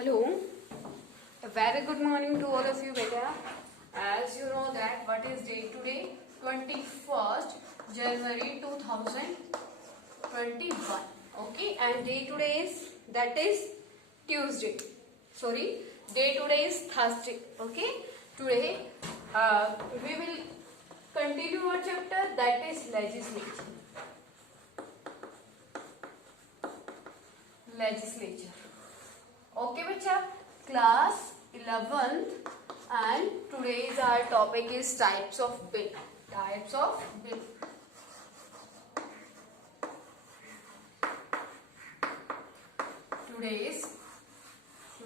Hello, a very good morning to all of you, beta. As you know that what is date today? 21st January 2021. Okay, and day today is Tuesday. Sorry, day today is Thursday. Okay, today we will continue our chapter, that is legislature. Okay, bachcha, class 11th, and today's our topic is types of bill. Today's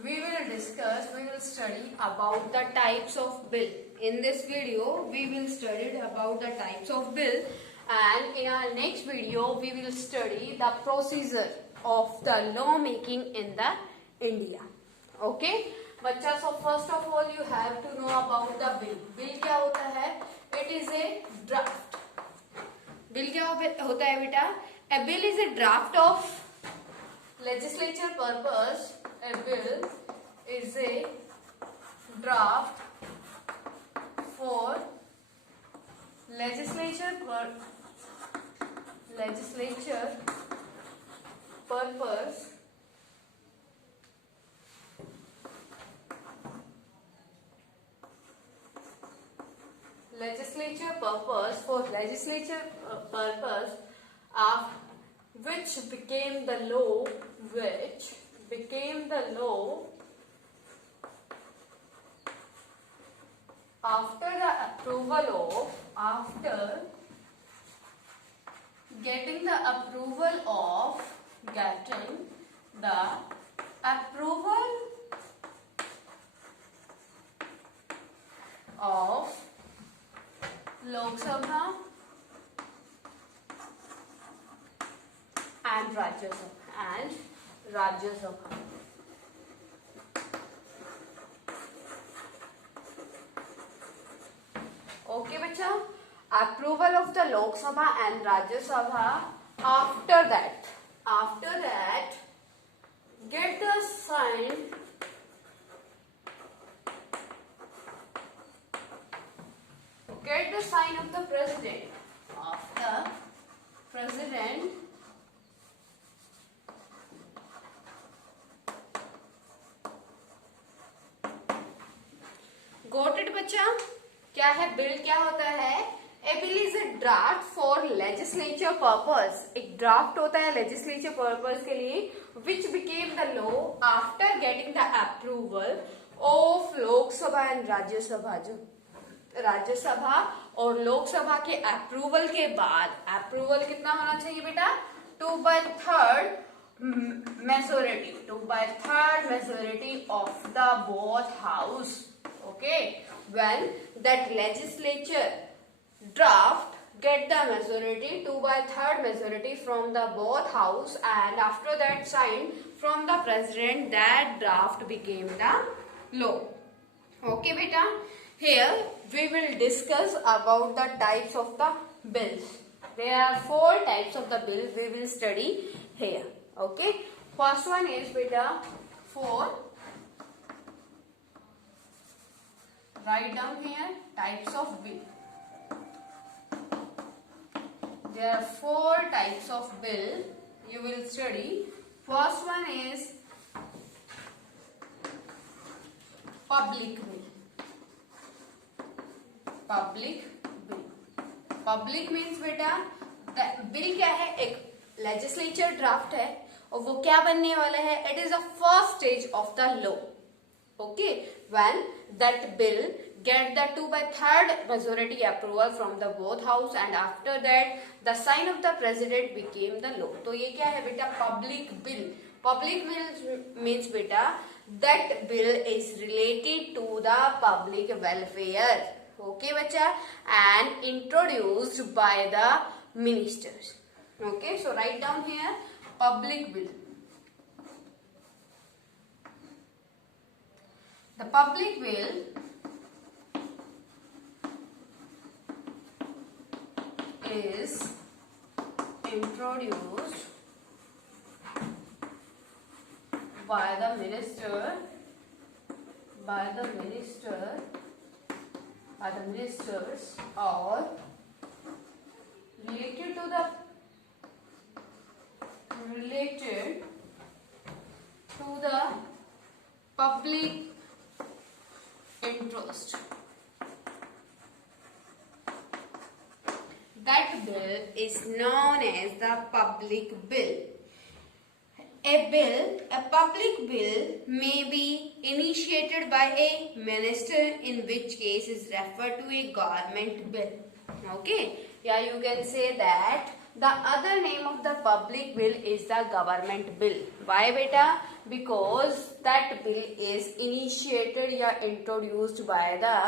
we will study about the types of bill. In this video we will study about the types of bill, and in our next video we will study the procedure of the law making in the India. Okay बच्चा, so first of all you have to know about the bill. Bill क्या होता है? It is a draft. Bill क्या होता है बेटा? A bill is a draft of legislature purpose. A bill is a draft for legislature purpose which became the law after getting the approval of Lok Sabha and Rajya Sabha. Okay, bacha. Approval of the Lok Sabha and Rajya Sabha. After that, get the sign of the president. After president got it बच्चा? क्या है bill? क्या होता है? A bill is a draft for legislature purpose. एक draft होता है legislature purpose के लिए, which became the law after getting the approval of Lok Sabha and Rajya Sabha. जो राज्य सभा और लोक सभा के अप्रूवल के बाद, अप्रूवल कितना होना चाहिए बेटा? 2/3 majority of the both house. Okay, when that legislature draft get the majority, 2/3 majority from the both house, and after that signed from the president, that draft became the law. Okay beta, here we will discuss about the types of the bills. There are 4 types of the bill we will study here. Okay, first one is beta 4. Write down here types of bill. There are 4 types of bill you will study. First one is public bill. Public means बेटा bill क्या है? एक legislature draft है और वो क्या बनने वाला है? It is the first stage of the law. Okay, when that bill get the 2/3 majority approval from the both house, and after that the sign of the president became the law. तो ये क्या है बेटा? Public bill. Public bill means बेटा that bill is related to the public welfare. Okay बच्चा, and introduced by the ministers. Okay, so write down here public bill. The public bill is introduced by the minister, by the minister, by the ministers, or related to the public interest. That bill is known as the public bill. A public bill may be initiated by a minister, in which case is referred to a government bill. Okay, yeah, you can say that the other name of the public bill is the government bill. Why beta? Because that bill is initiated or introduced by the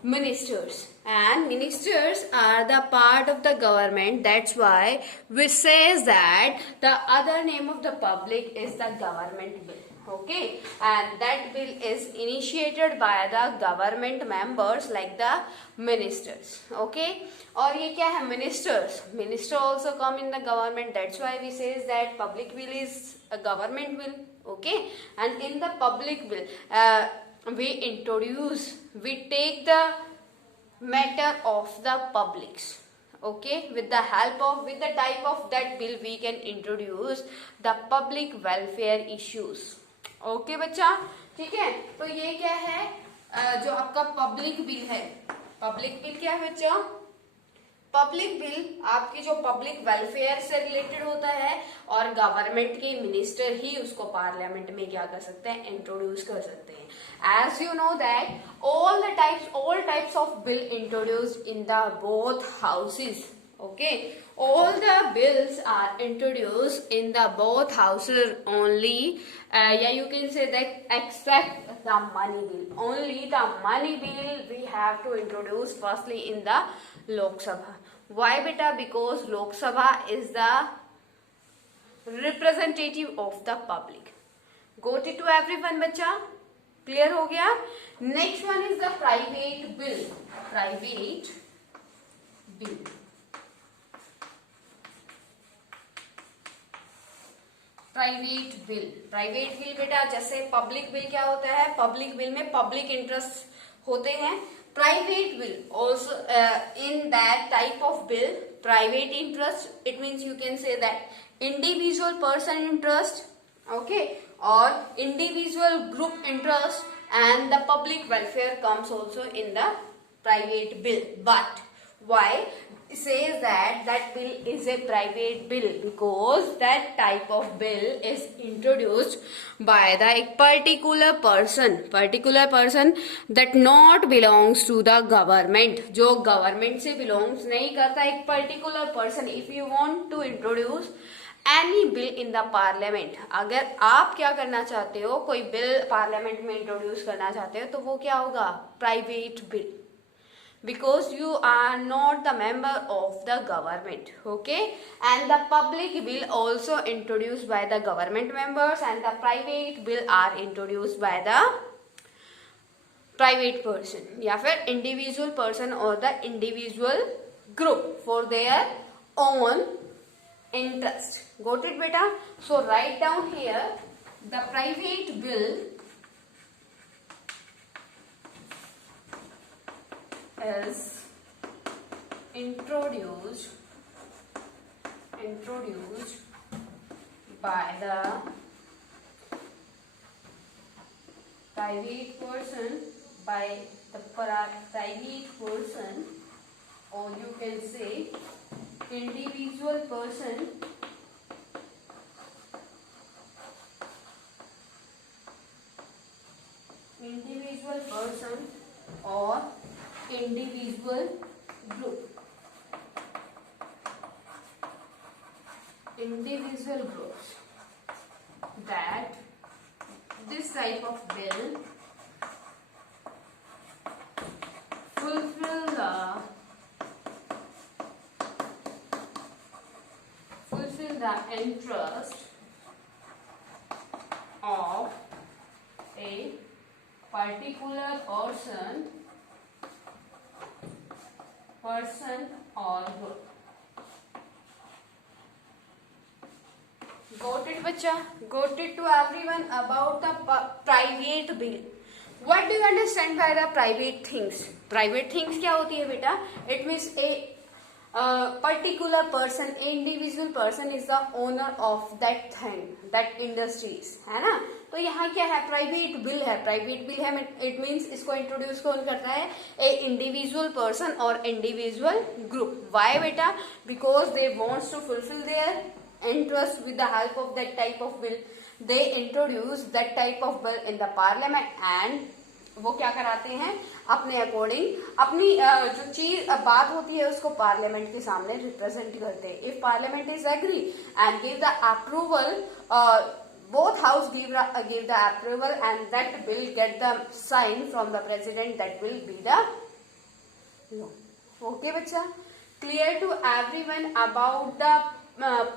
ministers, and ministers are the part of the government. That's why we say that the other name of the public is the government bill. Okay, and that bill is initiated by the government members like the ministers. Okay, और ये क्या है? Ministers. Minister also come in the government. That's why we say that public bill is a government bill. Okay, and in the public bill we take the matter of the publics. Okay, with the type of that bill we can introduce the public welfare issues. Okay बच्चा, ठीक है। तो ये क्या है जो आपका public bill है। पब्लिक बिल क्या है बच्चा? पब्लिक बिल आपकी जो पब्लिक वेलफेयर से रिलेटेड होता है, और गवर्नमेंट के मिनिस्टर ही उसको पार्लियामेंट में क्या कर सकते हैं? इंट्रोड्यूस कर सकते हैं। As you know that all types of bill introduced in the both houses. Okay, all the bills are introduced in the both houses only. Yeah, you can say that except the money bill. Only the money bill we have to introduce firstly in the Lok Sabha. Why beta? Because Lok Sabha is the representative of the public. Got it to everyone बच्चा? Clear हो गया? Next one is the private bill. Private bill. Private bill. Private bill बेटा जैसे public bill क्या होता है? Public bill में public interest होते हैं. Private bill also in that type of bill private interest, it means you can say that individual person interest, okay, or individual group interest, and the public welfare comes also in the private bill. But why says that bill is a private bill? Because that type of bill is introduced by the particular person that not belongs to the government. जो government से belongs नहीं करता, एक particular person. If you want to introduce any bill in the parliament, अगर आप क्या करना चाहते हो, कोई बिल पार्लियामेंट में इंट्रोड्यूस करना चाहते हो, तो वो क्या होगा? Private bill. Because you are not the member of the government. Okay, and the public bill also introduce by the government members, and the private bill are introduce by the private person या फिर individual person और the individual group for their own interest. Got it beta? So write down here the private bill is introduced by the private person, or you can say individual person or individual group. Individual groups. That this type of bill fulfill the interest of a particular person or group. Got it? बच्चा, got it to everyone about the private bill. What do you understand by the private things? Private things क्या होती है बेटा? It means a particular person, individual person is the owner of that thing, that industries, है ना. तो यहाँ क्या है? प्राइवेट बिल है. प्राइवेट बिल है, इट मीन्स इसको इंट्रोड्यूस कौन करता है? ए इंडिविजुअल पर्सन और इंडिविजुअल ग्रुप. वाई बेटा? Because they wants to fulfil their interest with the help of that type of bill. They introduce that type of bill in the parliament and वो क्या कराते हैं? अपने according अपनी जो चीज बात होती है उसको पार्लियामेंट के सामने रिप्रेजेंट करते हैं. If parliament is agree and give the approval, both house give the approval and that bill get the sign from the president, that will be the law. Okay बच्चा, clear to everyone about the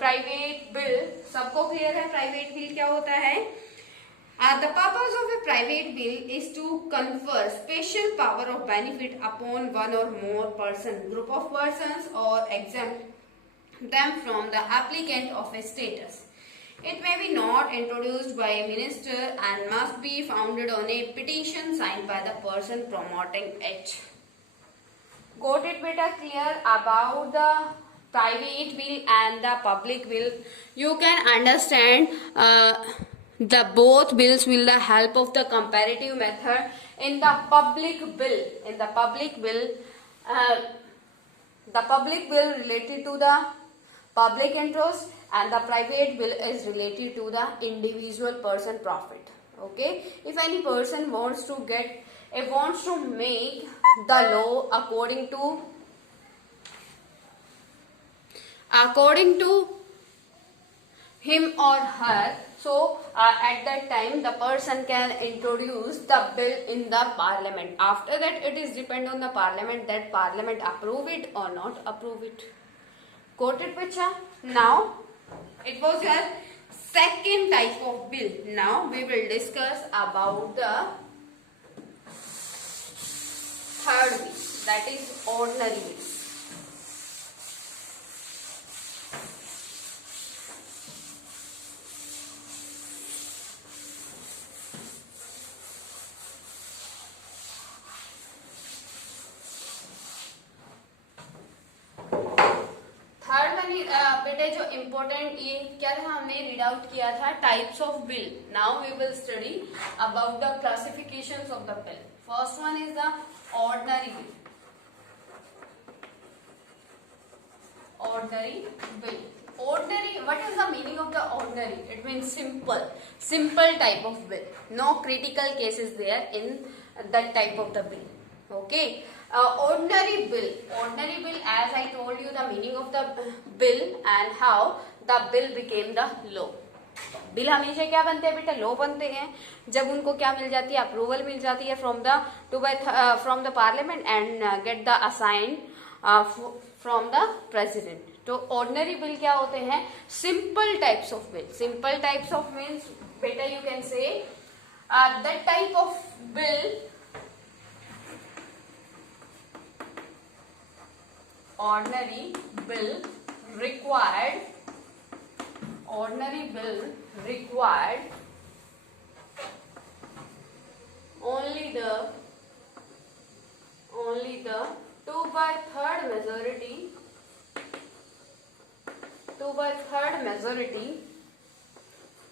private bill. सबको clear है private bill क्या होता है? The purpose of a private bill is to confer special power of benefit upon one or more person, group of persons, or exempt them from the applicant of a status. It may be not introduced by a minister and must be founded on a petition signed by the person promoting it. Got it beta? Clear about the private bill and the public bill? You can understand the both bills will the help of the comparative method. In the public bill, the public bill related to the public interest, and the private bill is related to the individual person profit. Okay, if any person wants to make the law according to him or her, so at that time the person can introduce the bill in the parliament. After that it is depend on the parliament, that parliament approve it or not approve it. Got it bachcha? Now it was your second type of bill. Now we will discuss about the third bill, that is ordinary bill. बेटे जो important ये क्या था, हमने read out किया था types of bill. Now we will study about the classifications of the bill. First one is the ordinary bill. Ordinary bill. Ordinary, what is the meaning of the ordinary? It means simple type of bill. No critical cases there in that type of the bill. Okay. Ordinary bill. Ordinary bill, as I told you the meaning of the bill and how the bill became the law. Bill हमेशा क्या बनते हैं बेटा? Law बनते हैं जब उनको क्या मिल जाती है? अप्रूवल मिल जाती है from the parliament and get the assign from the president. तो ऑर्डिनरी बिल क्या होते हैं? Simple types of bill. Simple types of means बेटा you can say that type of bill, ordinary bill required only the 2/3 majority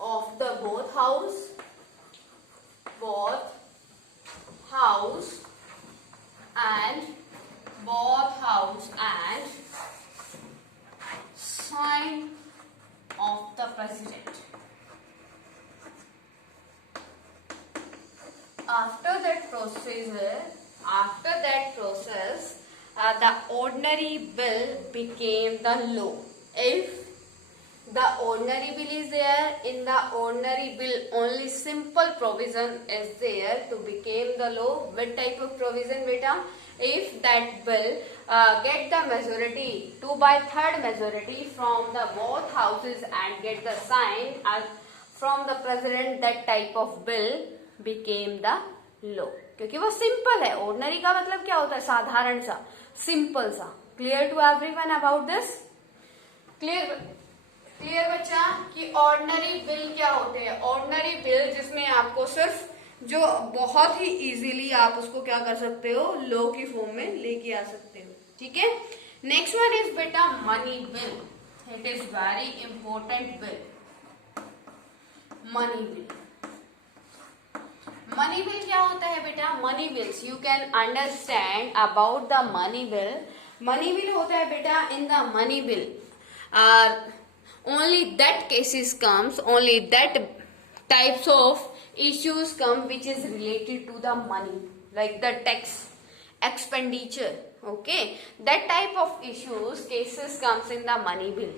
of the both house and sign of the president. After that process, the ordinary bill became the law. If the ordinary bill is there, in the ordinary bill only simple provision is there to become the law. What type of provision beta? If that bill get the majority, 2/3 majority from the both houses and get the sign from the president, that type of bill became the law. क्योंकि वो simple है. Ordinary का मतलब क्या होता है? साधारण सा, सिंपल सा. Clear to everyone about this? Clear clear बच्चा कि ऑर्डिनरी बिल क्या होते हैं? ऑर्डिनरी बिल जिसमें आपको सिर्फ जो बहुत ही इजीली आप उसको क्या कर सकते हो, लॉ की फॉर्म में लेके आ सकते हो, ठीक है। नेक्स्ट वन इज बेटा money bill. It is very important bill. Money bill. Money bill क्या होता है बेटा? Money bills you can understand about the money bill. Money bill होता है बेटा, in the money bill only that cases comes, only that types of issues come which is related to the money, like the tax, expenditure, okay, that type of issues cases comes in the money bill.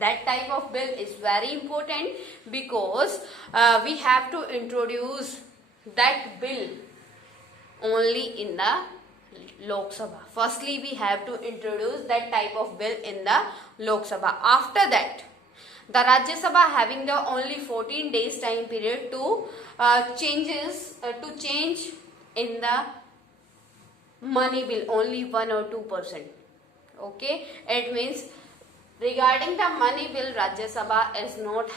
That type of bill is very important because we have to introduce that bill only in the Lok Sabha. Firstly we have to introduce that type of bill in the Lok Sabha. After that the Rajya Sabha having the only 14 days time period to change in the money bill only 1 or 2%. Okay, it means regarding the money bill Rajya Sabha is not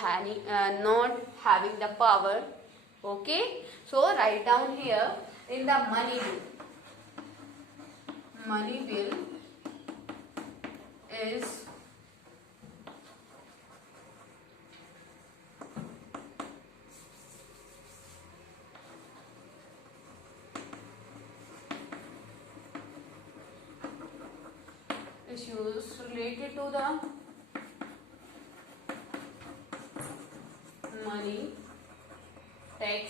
having the power. Okay, so write down here in the money bill. Money bill is issues related to the money, tax,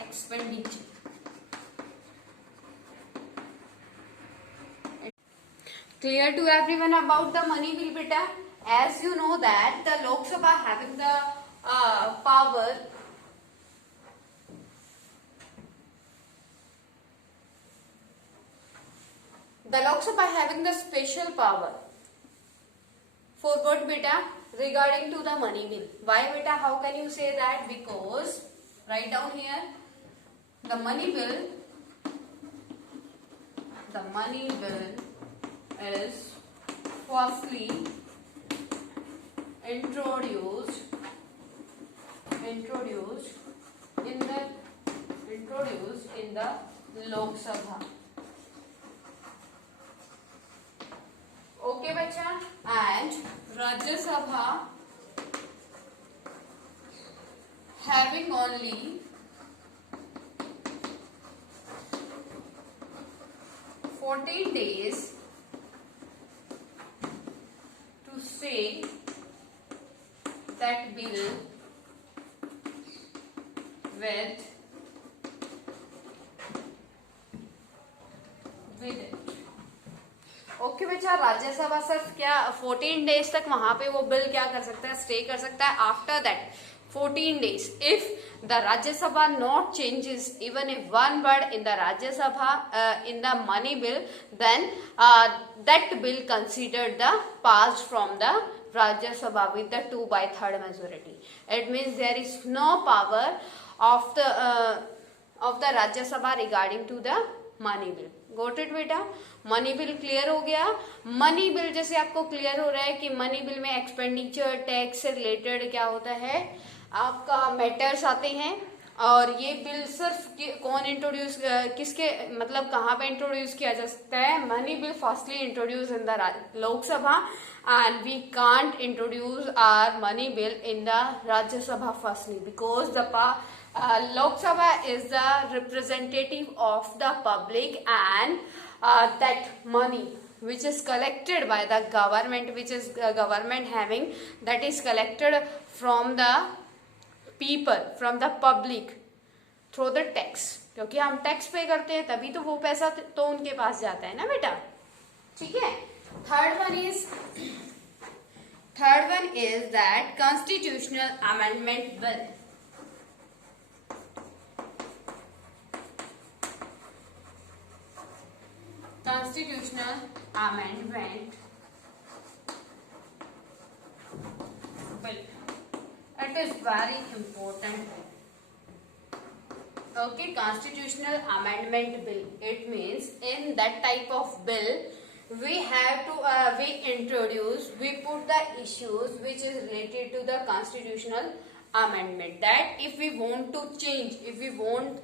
expenditure. Clear to everyone about the money bill beta? As you know that the Lok Sabha having the power The Lok Sabha having the special power for what beta? Regarding to the money bill. Why beta? How can you say that? Because write down here the money bill is firstly introduced in the Lok Sabha. Okay बच्चा, and Rajya Sabha having only 14 days to say that bill with it. Okay बच्चा, राज्यसभा सिर्फ क्या 14 days तक वहां पे वो bill क्या कर सकता है, स्टे कर सकता है. After that 14 days, if the Rajya Sabha not changes even if one word in the Rajya Sabha in the money bill, then that bill considered the passed from the Rajya Sabha with the 2/3 majority. It means there is no power of the Rajya Sabha regarding to the money bill. Got it बेटा? Money bill clear हो गया. Money bill जैसे आपको clear हो रहा है कि money bill में एक्सपेंडिचर, टैक्स से रिलेटेड क्या होता है, आपका मैटर्स आते हैं. और ये बिल सिर्फ कौन इंट्रोड्यूस, किसके मतलब कहाँ पे इंट्रोड्यूस किया जा सकता है? Money bill firstly introduce in the Lok Sabha and we can't introduce our money bill in the Rajya Sabha firstly because the Lok Sabha is the representative of the public and that money which is collected by the government, which is government having, that is collected from the people, from the public through the tax. क्योंकि हम tax पे करते हैं तभी तो वो पैसा तो उनके पास जाता है ना बेटा. ठीक है. Third one is that constitutional amendment bill. Constitutional amendment bill. It is very important. Okay, constitutional amendment bill. It means in that type of bill we put the issues which is related to the constitutional amendment, that if we want to change, if we want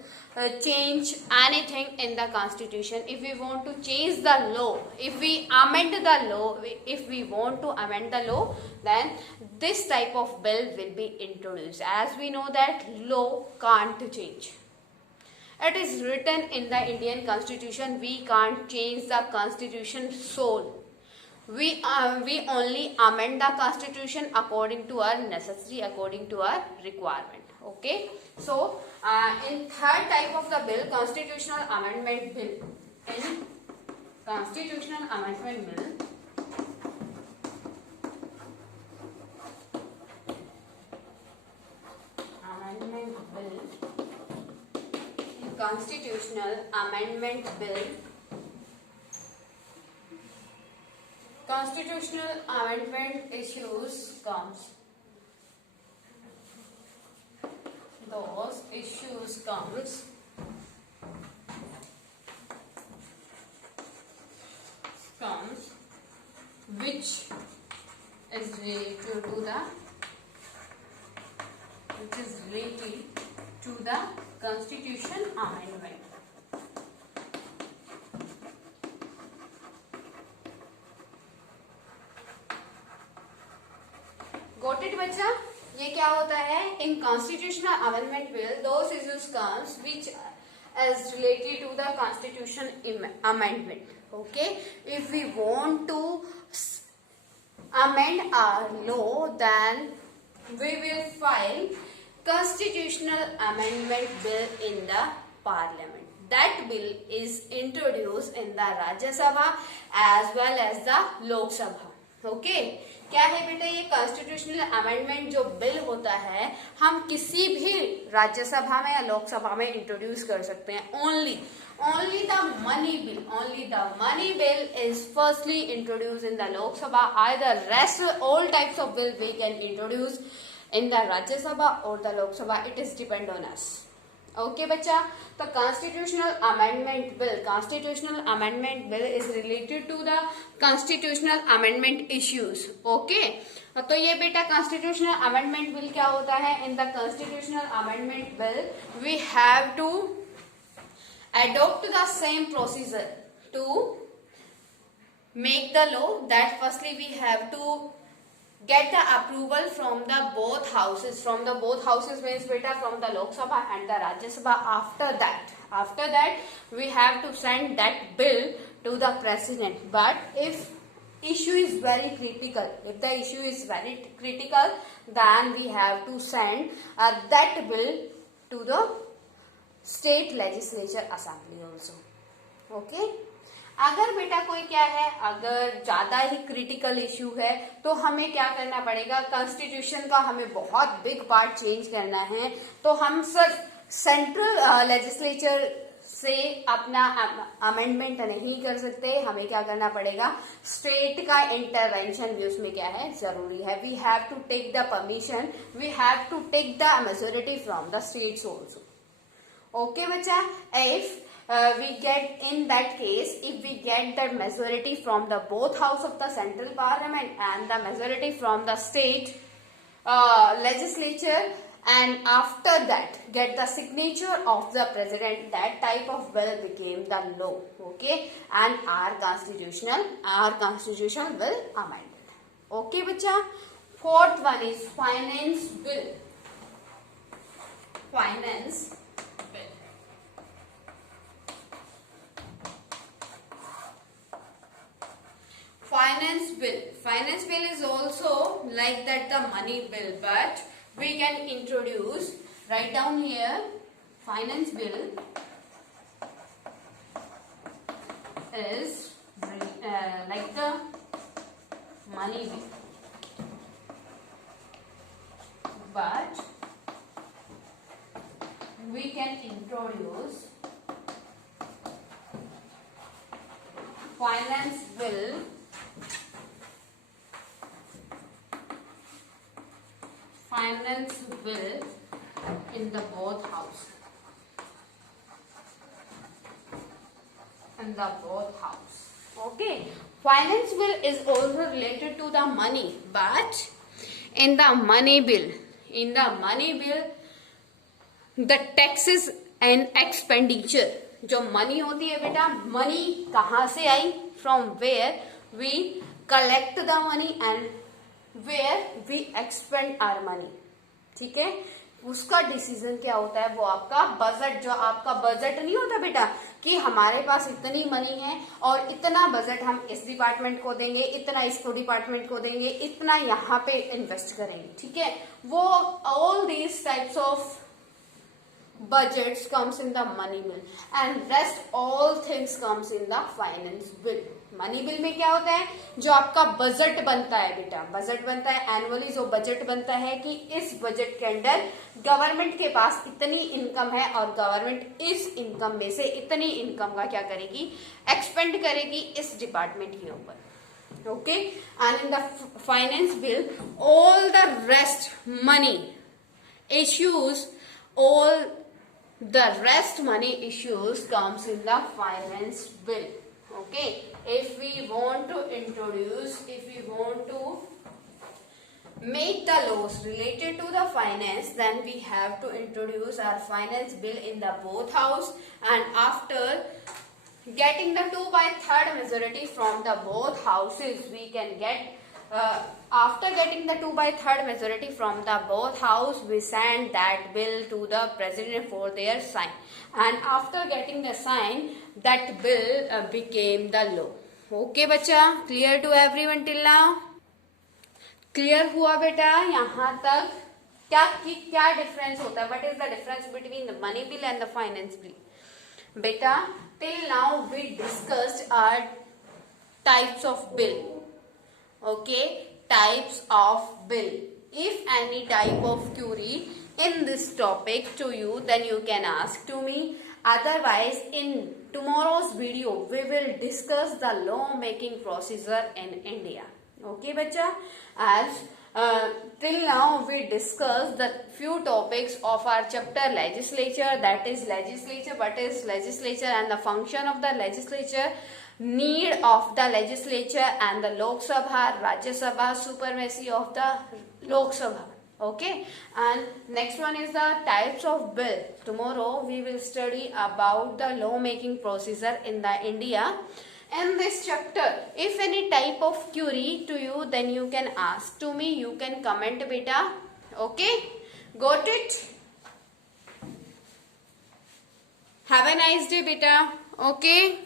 change anything in the constitution, if we want to change the law, if we amend the law, if we want to amend the law, then this type of bill will be introduced. As we know that law can't change. It is written in the Indian Constitution, we can't change the Constitution soul. We only amend the Constitution according to our necessity, according to our requirement. Okay. So, in third type of the bill, Constitutional Amendment Bill. In Constitutional Amendment Bill, Constitutional Amendment Bill. Constitutional amendment issues comes. Those issues comes which is related to the Constitution Amendment. Got it बच्चा? ये क्या होता है? In Constitutional Amendment Bill, those issues comes which is related to the Constitution Amendment. Okay? If we want to amend our law, then we will file Constitutional Amendment Bill in the Parliament. That bill is introduced in the Rajya Sabha as well as the Lok Sabha. Okay? क्या है बेटा, ये constitutional amendment जो bill होता है हम किसी भी राज्यसभा में या लोकसभा में इंट्रोड्यूस कर सकते हैं. only the money bill is firstly introduced in the Lok Sabha. Either rest all types of bill we can introduce in the Rajya Sabha or the Lok Sabha. It is depend on us. Okay बच्चा, तो Constitutional Amendment Bill is related to the Constitutional Amendment issues. Okay, तो ये बेटा Constitutional Amendment Bill क्या होता है? In the Constitutional Amendment Bill we have to adopt the same procedure to make the law. That firstly we have to get the approval from the both houses. From the both houses means beta from the Lok Sabha and the Rajya Sabha. After that we have to send that bill to the president. But if issue is very critical, then we have to send that bill to the state legislature assembly also. Okay. अगर बेटा कोई क्या है, अगर ज्यादा ही critical issue है तो हमें क्या करना पड़ेगा, कॉन्स्टिट्यूशन का हमें बहुत बिग पार्ट चेंज करना है, तो हम सिर्फ सेंट्रल लेजिस्लेचर से अपना अमेंडमेंट नहीं कर सकते. हमें क्या करना पड़ेगा, स्टेट का इंटरवेंशन भी उसमें क्या है, जरूरी है. We have to take the permission, we have to take the majority from the states also. Okay बच्चा, if we get in that case, if we get the majority from the both house of the central parliament and the majority from the state legislature, and after that get the signature of the president, that type of bill became the law. Okay, and our constitution will amended. Okay bachcha, fourth one is finance bill. Finance bill is also like that the money bill, but we can introduce, write down here, finance bill is like the money bill, but we can introduce finance bill in the both house. Okay, finance bill is also related to the money, but in the money bill, the taxes and expenditure, जो money होती है बेटा, money कहाँ से आई, from where we collect the money and where we expend our money, ठीक है, उसका डिसीजन क्या होता है, वो आपका बजट, जो आपका बजट नहीं होता बेटा कि हमारे पास इतनी मनी है और इतना बजट हम इस डिपार्टमेंट को देंगे, इतना इसको डिपार्टमेंट को देंगे, इतना यहाँ पे इन्वेस्ट करेंगे, ठीक है, वो all these types of budgets comes in the money bill and rest all things comes in the finance bill. Money bill में क्या होता है, जो आपका बजट बनता है बेटा, बजट बनता है एनुअली, जो बजट बनता है कि इस बजट के अंडर गवर्नमेंट के पास इतनी इनकम है और गवर्नमेंट इस इनकम में से इतनी इनकम का क्या करेगी, एक्सपेंड करेगी इस डिपार्टमेंट के ऊपर. Okay, and in the finance bill all the rest money issues, all the rest money issues comes in the finance bill. Okay, if we want to make the laws related to the finance, then we have to introduce our finance bill in the both house, and after getting the 2/3 majority from the both houses, we can get after getting the 2/3 majority from the both house, we send that bill to the president for their sign, and after getting the sign, that bill became the law. Okay बच्चा, clear to everyone till now? Clear हुआ बेटा यहाँ तक? क्या difference होता है, what is the difference between the money bill and the finance bill? बेटा till now we discussed our types of bill. Okay, types of bill. If any type of query in this topic to you, then you can ask to me. Otherwise, in tomorrow's video, we will discuss the law making procedure in India. Okay, bacha? As till now we discussed the few topics of our chapter legislature, that is legislature, what is legislature and the function of the legislature, need of the legislature and the Lok Sabha, Rajya Sabha, supremacy of the Lok Sabha. Okay, and next one is the types of bill. Tomorrow we will study about the law making procedure in the India. In this chapter, if any type of query to you, then you can ask to me, you can comment beta. Okay, got it? Have a nice day beta. Okay.